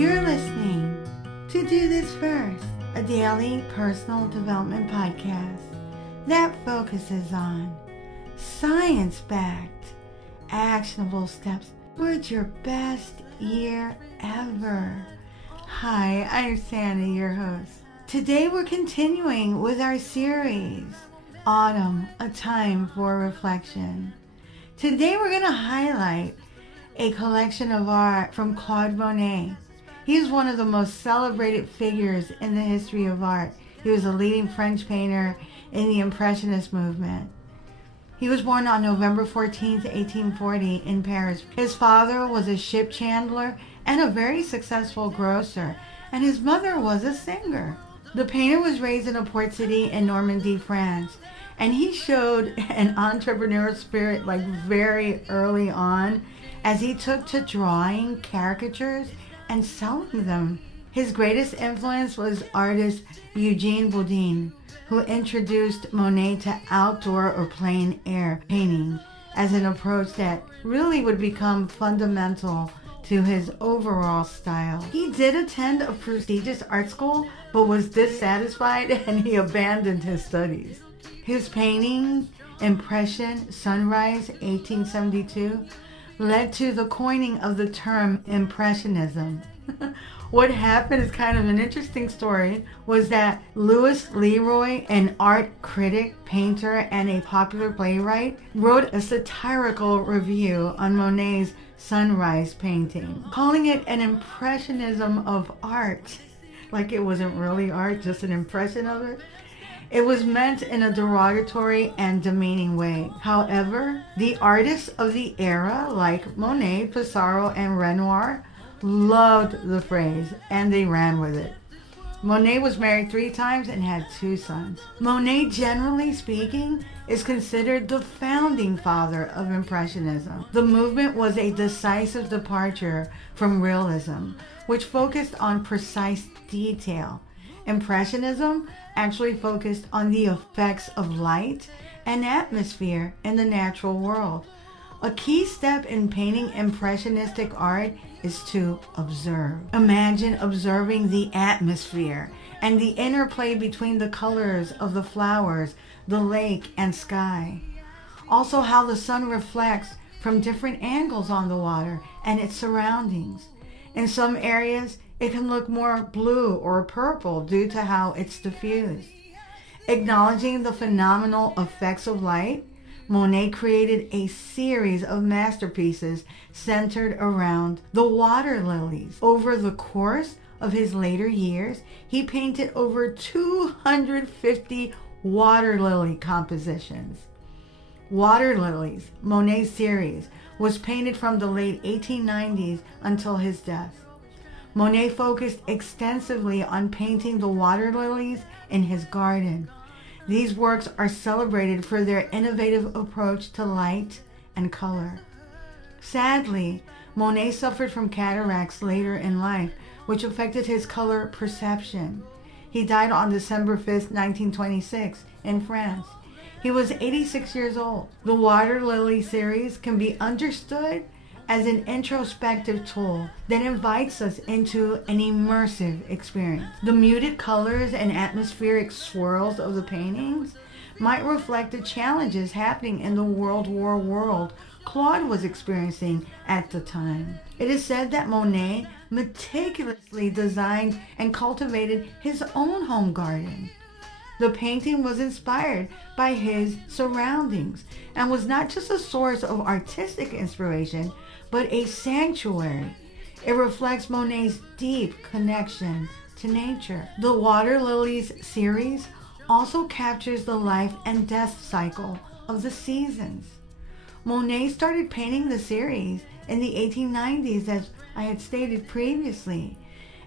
You're listening to Do This First, a daily personal development podcast that focuses on science-backed, actionable steps towards your best year ever. Hi, I'm Sandy, your host. Today we're continuing with our series, Autumn, a Time for Reflection. Today we're going to highlight a collection of art from Claude Monet. He is one of the most celebrated figures in the history of art. He was a leading French painter in the Impressionist movement. He was born on November 14, 1840 in Paris. His father was a ship chandler and a very successful grocer, and his mother was a singer. The painter was raised in a port city in Normandy, France, and he showed an entrepreneurial spirit very early on as he took to drawing caricatures and selling them. His greatest influence was artist Eugène Boudin, who introduced Monet to outdoor or plein air painting as an approach that really would become fundamental to his overall style. He did attend a prestigious art school, but was dissatisfied and he abandoned his studies. His painting, Impression, Sunrise, 1872, led to the coining of the term Impressionism. What happened is kind of an interesting story, was that Louis Leroy, an art critic, painter, and a popular playwright, wrote a satirical review on Monet's Sunrise painting, calling it an impressionism of art. Like it wasn't really art, just an impression of it. It was meant in a derogatory and demeaning way. However, the artists of the era, like Monet, Pissarro, and Renoir, loved the phrase, and they ran with it. Monet was married 3 times and had 2 sons. Monet, generally speaking, is considered the founding father of Impressionism. The movement was a decisive departure from Realism, which focused on precise detail. Impressionism actually focused on the effects of light and atmosphere in the natural world. A key step in painting impressionistic art is to observe. Imagine observing the atmosphere and the interplay between the colors of the flowers, the lake, and sky. Also how the sun reflects from different angles on the water and its surroundings. In some areas, it can look more blue or purple due to how it's diffused. Acknowledging the phenomenal effects of light, Monet created a series of masterpieces centered around the water lilies. Over the course of his later years, he painted over 250 water lily compositions. Water Lilies, Monet's series, was painted from the late 1890s until his death. Monet focused extensively on painting the water lilies in his garden. These works are celebrated for their innovative approach to light and color. Sadly, Monet suffered from cataracts later in life, which affected his color perception. He died on December 5, 1926, in France. He was 86 years old. The Water Lily series can be understood as an introspective tool that invites us into an immersive experience. The muted colors and atmospheric swirls of the paintings might reflect the challenges happening in the World War world Claude was experiencing at the time. It is said that Monet meticulously designed and cultivated his own home garden. The painting was inspired by his surroundings and was not just a source of artistic inspiration, but a sanctuary. It reflects Monet's deep connection to nature. The Water Lilies series also captures the life and death cycle of the seasons. Monet started painting the series in the 1890s, as I had stated previously,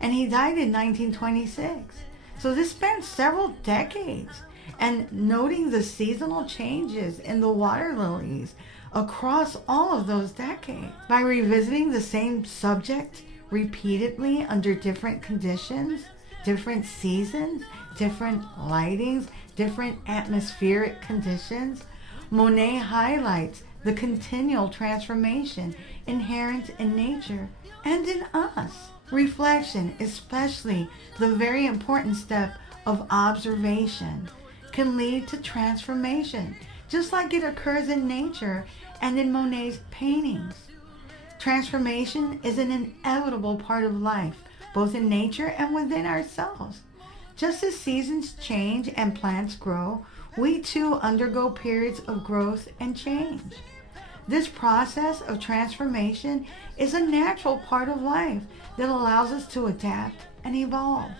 and he died in 1926. So this spanned several decades, and noting the seasonal changes in the water lilies across all of those decades. By revisiting the same subject repeatedly under different conditions, different seasons, different lightings, different atmospheric conditions, Monet highlights the continual transformation inherent in nature and in us. Reflection, especially the very important step of observation, can lead to transformation, just like it occurs in nature and in Monet's paintings. Transformation is an inevitable part of life, both in nature and within ourselves. Just as seasons change and plants grow, we too undergo periods of growth and change. This process of transformation is a natural part of life that allows us to adapt and evolve.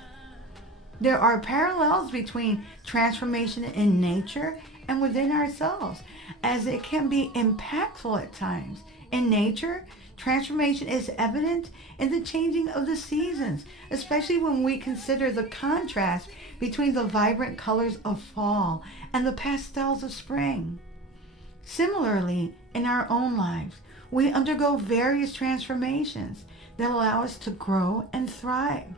There are parallels between transformation in nature and within ourselves, as it can be impactful at times. In nature, transformation is evident in the changing of the seasons, especially when we consider the contrast between the vibrant colors of fall and the pastels of spring. Similarly, in our own lives, we undergo various transformations that allow us to grow and thrive,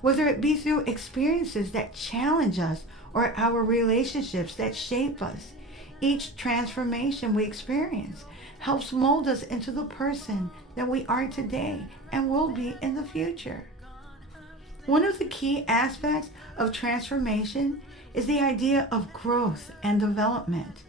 whether it be through experiences that challenge us or our relationships that shape us. Each transformation we experience helps mold us into the person that we are today and will be in the future. One of the key aspects of transformation is the idea of growth and development.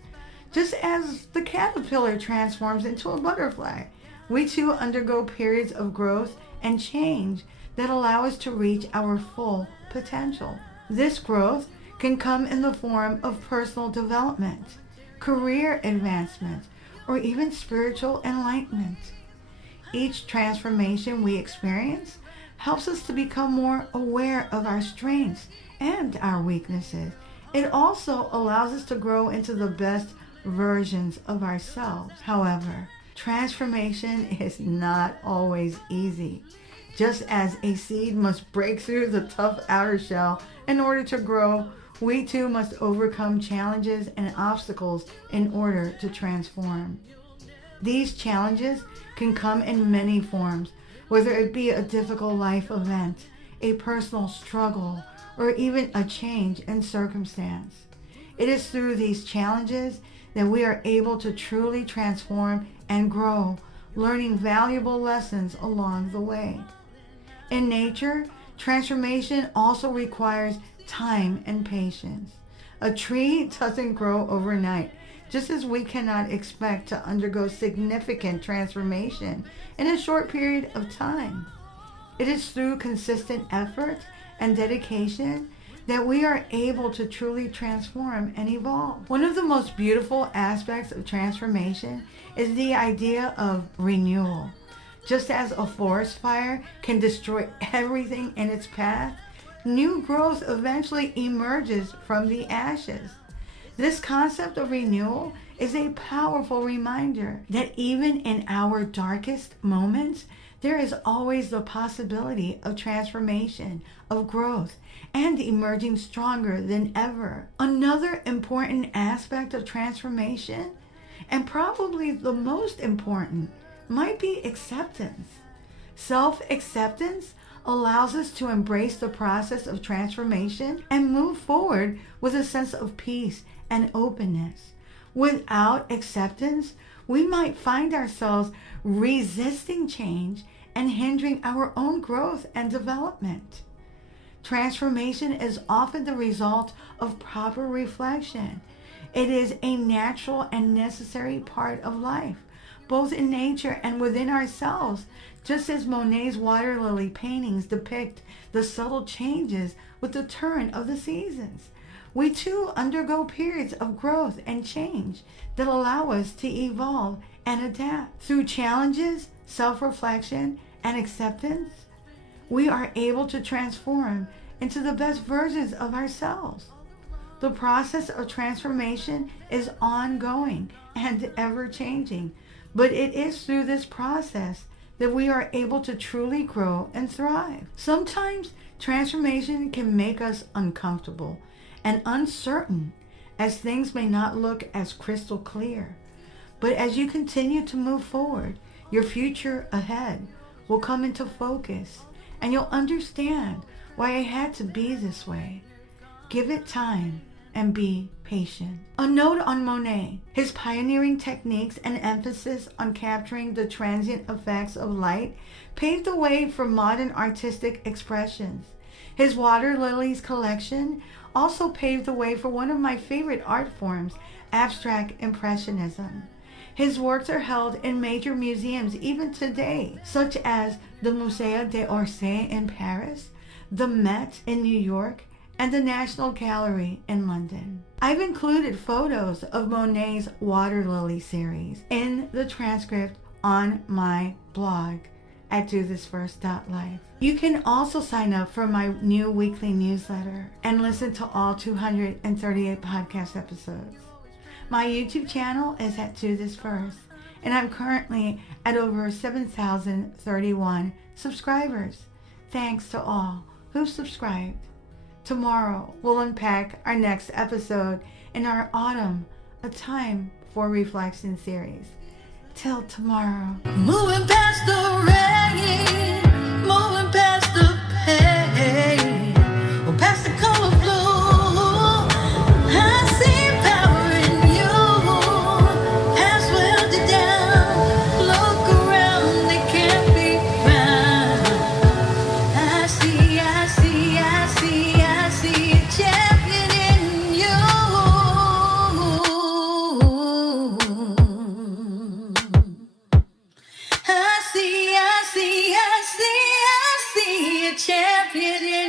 Just as the caterpillar transforms into a butterfly, we too undergo periods of growth and change that allow us to reach our full potential. This growth can come in the form of personal development, career advancement, or even spiritual enlightenment. Each transformation we experience helps us to become more aware of our strengths and our weaknesses. It also allows us to grow into the best versions of ourselves. However, transformation is not always easy. Just as a seed must break through the tough outer shell in order to grow, we too must overcome challenges and obstacles in order to transform. These challenges can come in many forms, whether it be a difficult life event, a personal struggle, or even a change in circumstance. It is through these challenges that we are able to truly transform and grow, learning valuable lessons along the way. In nature, transformation also requires time and patience. A tree doesn't grow overnight, just as we cannot expect to undergo significant transformation in a short period of time. It is through consistent effort and dedication that we are able to truly transform and evolve. One of the most beautiful aspects of transformation is the idea of renewal. Just as a forest fire can destroy everything in its path, new growth eventually emerges from the ashes. This concept of renewal is a powerful reminder that even in our darkest moments, there is always the possibility of transformation, of growth, and emerging stronger than ever. Another important aspect of transformation, and probably the most important, might be acceptance. Self-acceptance allows us to embrace the process of transformation and move forward with a sense of peace and openness. Without acceptance, we might find ourselves resisting change and hindering our own growth and development. Transformation is often the result of proper reflection. It is a natural and necessary part of life, both in nature and within ourselves, just as Monet's water lily paintings depict the subtle changes with the turn of the seasons. We too undergo periods of growth and change that allow us to evolve and adapt. Through challenges, self-reflection, and acceptance, we are able to transform into the best versions of ourselves. The process of transformation is ongoing and ever-changing, but it is through this process that we are able to truly grow and thrive. Sometimes transformation can make us uncomfortable and uncertain, as things may not look as crystal clear. But as you continue to move forward, your future ahead will come into focus, and you'll understand why it had to be this way. Give it time, and be patient. A note on Monet. His pioneering techniques and emphasis on capturing the transient effects of light paved the way for modern artistic expressions. His Water Lilies collection also paved the way for one of my favorite art forms, abstract impressionism. His works are held in major museums even today, such as the Musée d'Orsay in Paris, the Met in New York, and the National Gallery in London. I've included photos of Monet's Water Lily series in the transcript on my blog at dothisfirst.life. You can also sign up for my new weekly newsletter and listen to all 238 podcast episodes. My YouTube channel is at Do This First, and I'm currently at over 7,031 subscribers. Thanks to all who've subscribed. Tomorrow we'll unpack our next episode in our Autumn, A Time for Reflection series. Till tomorrow. Moving past the rain, moving past the pain, or past the color blue. I see power in you. Has welded down. Look around, it can't be found. I see a champion in you. I see a champion in